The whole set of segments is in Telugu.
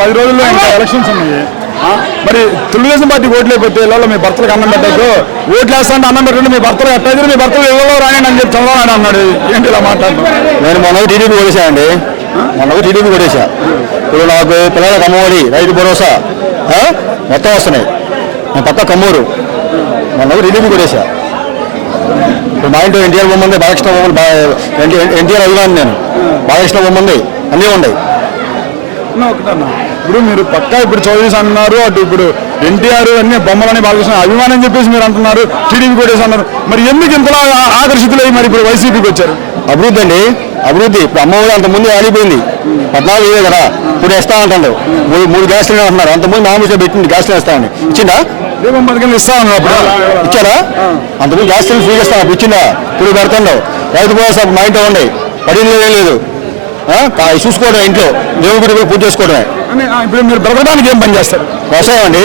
10 రోజుల్లో ఇంకా ఎలక్షన్స్ ఉన్నాయి. మరి తెలుగుదేశం పార్టీ ఓట్లు అయిపోతే ఇళ్ళలో మీ భర్తలకు అన్నం పెట్టద్దు, ఓట్లు వేస్తా అంటే అన్నం పెట్టండి, మీ భర్తలు ఎట్టయితే మీ భర్తలు ఇళ్ళలో రాయండి అని చెప్పి చంద్రబాబు అన్నాడు. ఏంటి ఇలా మాట్లాడుతున్నాను? నేను మొన్న టీడీపీ కొట్టేశానండి, మొన్న టీడీపీ కొట్టేశా. ఇప్పుడు నాకు పిల్లలకు అమ్మఒడి, రైతు భరోసా మొత్తం వస్తున్నాయి. నేను పక్క కమ్మూరు మొన్న టీడీపీ కొట్టేశా. ఇప్పుడు మా ఇంట్లో ఎన్టీఆర్ బొమ్మ ఉంది, బాలకృష్ణ బొమ్మ, ఎన్టీఆర్ అభిమాని నేను, బాలకృష్ణ బొమ్మ ఉంది, అన్నీ ఉన్నాయి. ఇప్పుడు మీరు పక్కా ఇప్పుడు చౌదరీస్ అన్నారు, అటు ఇప్పుడు ఎన్టీఆర్ అన్ని బొమ్మలని బాలకృష్ణ అభిమానం చెప్పేసి మీరు అంటున్నారు, టీడీపీ కొట్టేసి అన్నారు. మరి ఎందుకు ఇంతలా ఆకర్షితులై మరి ఇప్పుడు వైసీపీకి వచ్చారు? అభివృద్ధి అండి, అభివృద్ధి. ఇప్పుడు అమ్మఒడి అంతకుముందు ఆడిపోయింది, 14 వేలే కదా, ఇప్పుడు ఇస్తా అంటాడు. 3 గ్యాస్లు అంటున్నారు, అంతకుముందు మామూలుగా పెట్టింది గ్యాస్లు ఇస్తామని. ఇచ్చిందా? దీపం పథకం ఇస్తా ఉన్నారు, అప్పుడు ఇచ్చారా? అంతకుముందు గ్యాస్ ఫ్రీ ఇస్తా, ఇచ్చిందా? ఇప్పుడు పెడతాడు. రైతు భరోసా మా ఇంట్లో ఉండే, పడింది ఏం లేదు, చూసుకోవడం, ఇంట్లో దేవుడి గుడి పూజ చేసుకోవడమే. ఇప్పుడు మీరు బ్రతకడానికి ఏం పని చేస్తారు? వ్యవసాయం అండి,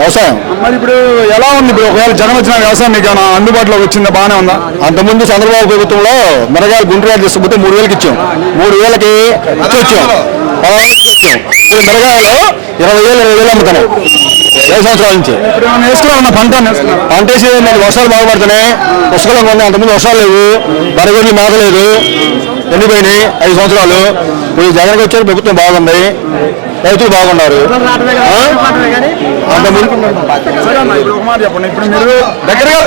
వ్యవసాయం. మరి ఇప్పుడు ఎలా ఉంది? ఇప్పుడు ఒకవేళ జగన్ వచ్చిన వ్యవసాయం మీకు అందుబాటులోకి వచ్చిందా? బాగానే ఉందా? అంతకుముందు చంద్రబాబు ప్రభుత్వంలో మిరగాయలు గుంటూరు తీసుకుపోతే 3 వేలకి ఇచ్చాం, 3 వేలకి వచ్చాం. ఇప్పుడు మిరగాయలు 20 వేలు అమ్ముతాను 5 సంవత్సరాల నుంచి. వేసుకున్నా పంట వేసి వర్షాలు బాగుపడుతున్నాయి, పుస్తకాలు ఉన్నాయి. అంతకుముందు వర్షాలు లేవు, బరగొడ్లు మేకలేదు, ఎండిపోయినాయి 5 సంవత్సరాలు. ఇప్పుడు జగన్కి వచ్చారు, ప్రభుత్వం బాగుంది, రైతులు బాగున్నారు. చెప్పండి, ఇప్పుడు మీరు దగ్గరగా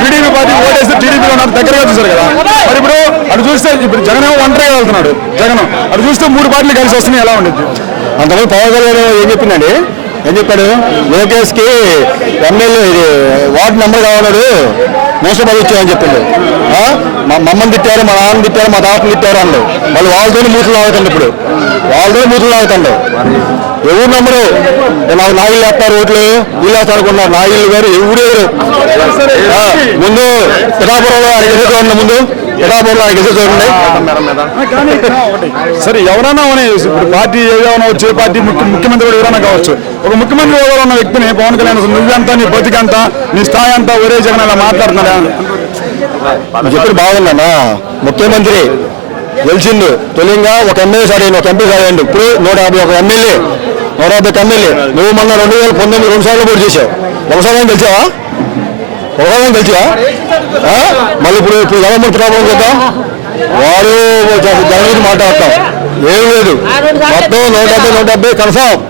టీడీపీ పార్టీ ఓటేసి టీడీపీలో ఉన్నారు, దగ్గరగా చూసారు కదా. మరి ఇప్పుడు అటు చూస్తే ఇప్పుడు జగన్ ఒంటరిగా వెళ్తున్నాడు, జగన్ అటు చూస్తే 3 పార్టీలు కలిసి వస్తున్నాయి, ఎలా ఉండేది? అంతకుముందు పవన్ కళ్యాణ్ ఏం చెప్పిందండి, ఏం చెప్పాడు? లోకేష్కి ఎమ్మెల్యే వార్డు నెంబర్ కావాలన్నాడు, మున్సిపల్ ఇచ్చామని చెప్పిండు. మమ్మల్ని తిట్టారు, మా నాన్న తిట్టారు, మా తాతను తిట్టారు అన్నాడు. వాళ్ళు వాళ్ళతోనే మూతులు తాగుతండి, ఇప్పుడు వాళ్ళతోనే మూతులు తాగుతండు. ఎవరు నమ్మరు, నాకు నాగిళ్ళు వేస్తారు, ఓట్లు వీళ్ళు వేస్తారు అనుకున్నారు. నాగిళ్ళు గారు ఎవరు ముందు పిఠాపురంలో ఆయన గెలిచి చూడండి, ముందు పిఠాపురంలో ఆయన గెలిచి చూడండి. సరే, ఎవరైనా ఇప్పుడు పార్టీ ఏదైనా వచ్చే పార్టీ ముఖ్యమంత్రి కూడా ఎవరైనా కావచ్చు. ఒక ముఖ్యమంత్రి హోదాలో ఉన్న వ్యక్తిని పవన్ కళ్యాణ్ నువ్వెంత, నీ బతికంతా, నీ స్థాయి అంతా, ఒరే జగన్ అలా మాట్లాడుతున్నాడా? చెప్పి బాగుందన్నా. ముఖ్యమంత్రి గెలిచిండు, తొలిగా ఒక ఎమ్మెల్యే సార్ ఒక ఎంపీ సార్ అయ్యండు. ఇప్పుడు 151 ఎమ్మెల్యే, 150 ఎమ్మెల్యే. నువ్వు మొన్న 2019 2 సార్లు పోటీ చేసావు, ఒకసారి గెలిచావా? ఒకసారి గెలిచావా? మళ్ళీ ఇప్పుడు జగన్మోహన్ రాబోయే కదా, వాడు జగన్ మాట్లాడతాం ఏం లేదు, మొత్తం 170 కన్ఫామ్.